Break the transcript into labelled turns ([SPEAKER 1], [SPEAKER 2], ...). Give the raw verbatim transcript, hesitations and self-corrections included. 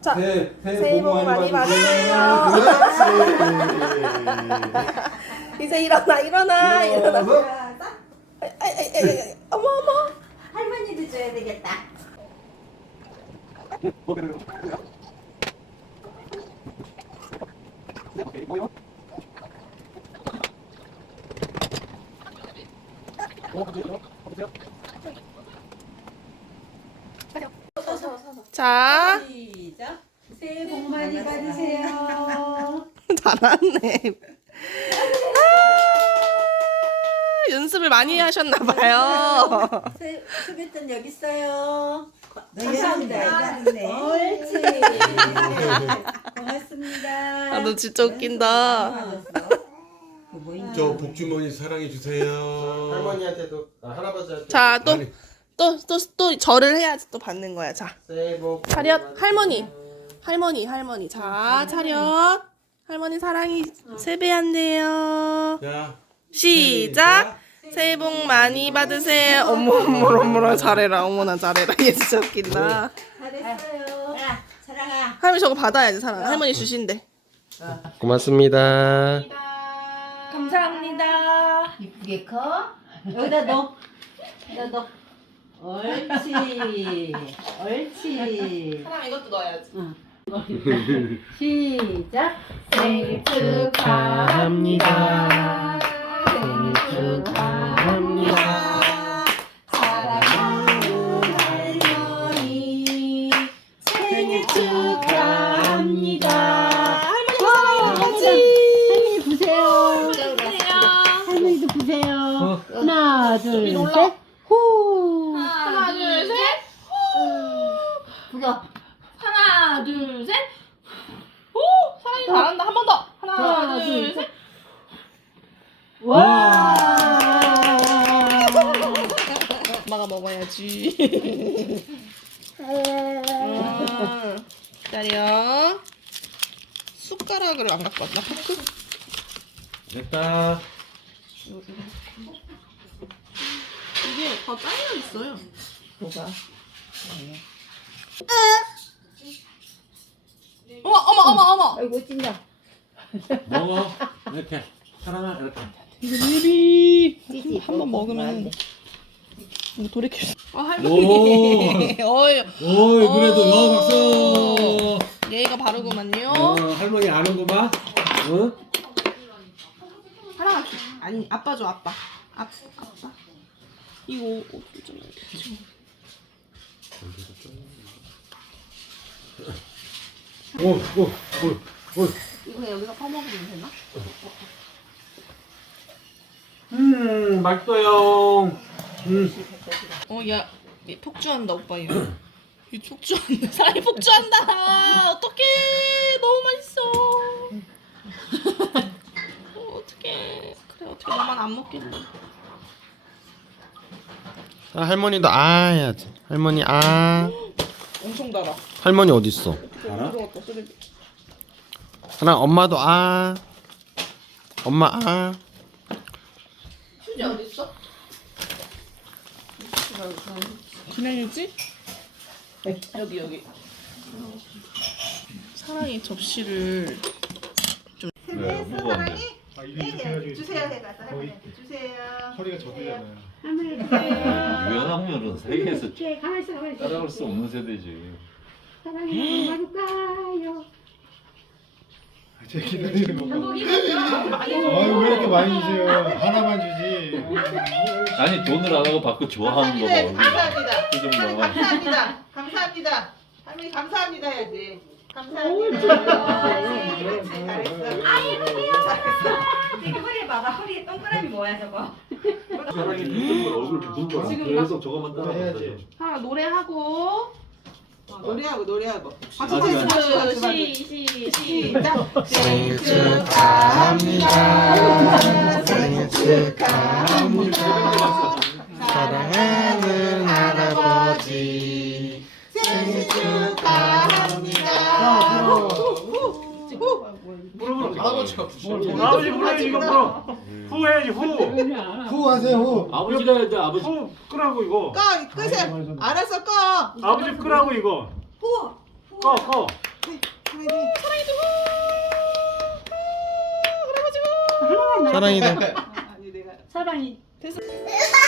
[SPEAKER 1] 자,
[SPEAKER 2] 새,
[SPEAKER 1] 새해 복 많이 받으세요.
[SPEAKER 2] 그렇지.
[SPEAKER 1] 이제 일어나, 일어나, 일어나.
[SPEAKER 2] 일어서.
[SPEAKER 1] 아이, 아이, 아이, 아이, 아이. 어머, 어머.
[SPEAKER 3] 할머니도 줘야 되겠다.
[SPEAKER 1] 자,
[SPEAKER 3] 시작. 새해 복 많이 받으세요.
[SPEAKER 1] 잘하네. 아, 연습을 많이 하셨나봐요.
[SPEAKER 3] 새- 수빈돈 여기 있어요.
[SPEAKER 2] 네,
[SPEAKER 3] 감사합니다. 옳지. 고맙습니다.
[SPEAKER 1] 아, 너 진짜 웃긴다.
[SPEAKER 4] 저 복주머니 사랑해 주세요.
[SPEAKER 2] 할머니한테도 아, 할아버지한테.
[SPEAKER 1] 자, 또,
[SPEAKER 2] 아니,
[SPEAKER 1] 또, 또, 또 절을 해야지 또 받는 거야. 자,
[SPEAKER 2] 새해 복
[SPEAKER 1] 차렷,
[SPEAKER 2] 많이
[SPEAKER 1] 할머니.
[SPEAKER 2] 받으세요.
[SPEAKER 1] 할머니, 할머니. 자, 차렷. 할머니 사랑이 세배한대요.
[SPEAKER 4] 자,
[SPEAKER 1] 시작. 새해 복 많이 받으세요. 어머, 어머, 어머나 잘해라. 어머나 잘해라. 얘 진짜 웃긴다.
[SPEAKER 3] 잘했어요. 야, 사랑아.
[SPEAKER 1] 할머니 저거 받아야지 사랑. 할머니 주신대.
[SPEAKER 2] 고맙습니다.
[SPEAKER 3] 감사합니다. 이쁘게 커. 여기다 넣어. 여기다 넣어. 옳지. 옳지.
[SPEAKER 1] 사랑 이것도 넣어야지.
[SPEAKER 3] 시작. 생일 축하합니다. 생일 축하합니다. 사랑하는 할머니 생일 축하합니다.
[SPEAKER 1] 할머니
[SPEAKER 3] 할머니 부세요. 할머니도 부세요. 하나, 둘, 셋. 후.
[SPEAKER 1] 하나, 둘, 셋.
[SPEAKER 3] 불어.
[SPEAKER 1] 하나, 둘, 셋. 오, 사랑이 잘한다. 한 번 더. 하나,
[SPEAKER 3] 하나,
[SPEAKER 1] 둘,
[SPEAKER 3] 둘,
[SPEAKER 1] 셋.
[SPEAKER 3] 와.
[SPEAKER 1] 엄마가 먹어야지. 음, 기다려. 숟가락을 안 갖고 왔나? 포크?
[SPEAKER 4] 됐다.
[SPEAKER 1] 이게 더 잘려 있어요.
[SPEAKER 3] 뭐가?
[SPEAKER 1] 어머, 어머, 어머, 어머.
[SPEAKER 3] 아이고 찐다.
[SPEAKER 4] 먹어. 이렇게. 사랑아, 이렇게.
[SPEAKER 3] 찌지.
[SPEAKER 1] 한번 먹으면 이거 돌이킬 수. 아,
[SPEAKER 4] 오.
[SPEAKER 1] 할머니. 어이.
[SPEAKER 4] 오이, 그래도
[SPEAKER 1] 오.
[SPEAKER 4] 너 박수.
[SPEAKER 1] 예의가 바르구만요.
[SPEAKER 4] 어, 할머니 아는구만. 응?
[SPEAKER 1] 사랑아, 아니 아빠 줘 아빠. 아, 아빠. 이거 옷 좀.
[SPEAKER 4] 오, 오, 오, 오.
[SPEAKER 1] 이거 그냥 여기서 퍼먹으면 되나?
[SPEAKER 4] 음, 맛있어요. 음.
[SPEAKER 1] 어, 야, 얘 폭주한다 오빠 이거. 이 폭주한다. 사람이 폭주한다. 어떡해. 너무 맛있어. 어, 어떡해. 그래 어떻게 나만 안 먹길래.
[SPEAKER 2] 아, 할머니도 아 해야지. 할머니 아.
[SPEAKER 1] 엄청 달아.
[SPEAKER 2] 할머니 어디 있어?
[SPEAKER 4] 알아?
[SPEAKER 1] 들어갔다 쓰레기.
[SPEAKER 2] 하나 엄마도 아. 엄마 아.
[SPEAKER 1] 휴지 어디 있어? 기내유지? 여기 여기. 사랑의 접시를
[SPEAKER 4] 네, 무거운데.
[SPEAKER 3] 주세요 해가서 할머니한테 주세요.
[SPEAKER 5] 허리가 접히잖아요.
[SPEAKER 6] 유연학년은 세계에서
[SPEAKER 3] 이렇게 가만히 있어 가만히 있어.
[SPEAKER 6] 따라갈 수 없는 세대지.
[SPEAKER 3] 사랑해 가볼까요?
[SPEAKER 5] 제 기다리는 거 봐. 아유 왜 이렇게 많이 주세요? 하나만 주지.
[SPEAKER 6] 아니 돈을 안 하고 받고 좋아하는 거 봐.
[SPEAKER 7] 감사합니다.
[SPEAKER 6] 그
[SPEAKER 7] 할머니
[SPEAKER 6] 정도만.
[SPEAKER 7] 감사합니다. 감사합니다. 할머니 감사합니다 해야지. 감사합니다. 그렇지, 잘했어.
[SPEAKER 3] 아이고 귀여워. 지금 허리에 봐봐. 허리에 동그라미 뭐야 저거?
[SPEAKER 6] 사랑이 눈물 얼굴 붓는 거야. 계속 저거만 따라가야지.
[SPEAKER 1] 하나 노래하고
[SPEAKER 7] 어, 노래하고 노래하고. 박수
[SPEAKER 6] 아직
[SPEAKER 7] 치지, 박수, 박수, 박수.
[SPEAKER 1] 시, 시,
[SPEAKER 7] 시작.
[SPEAKER 2] 생일 축하합니다. 생일 축하합니다. 사랑하는 할아버지. 생일 축하합니다.
[SPEAKER 5] 할아버지가 아버지 불러야지 이거 불어. 후 해야지 후. 후 하세요 후.
[SPEAKER 6] 아버지가 해야 돼. 아버지.
[SPEAKER 5] 후 끄라고 이거.
[SPEAKER 7] 꺼, 끄세요. 알았어, 꺼.
[SPEAKER 5] 아버지 끄라고 이거.
[SPEAKER 3] 후.
[SPEAKER 5] 꺼 꺼.
[SPEAKER 2] 사랑이다.
[SPEAKER 7] 아니 내가
[SPEAKER 1] 사랑이 됐어.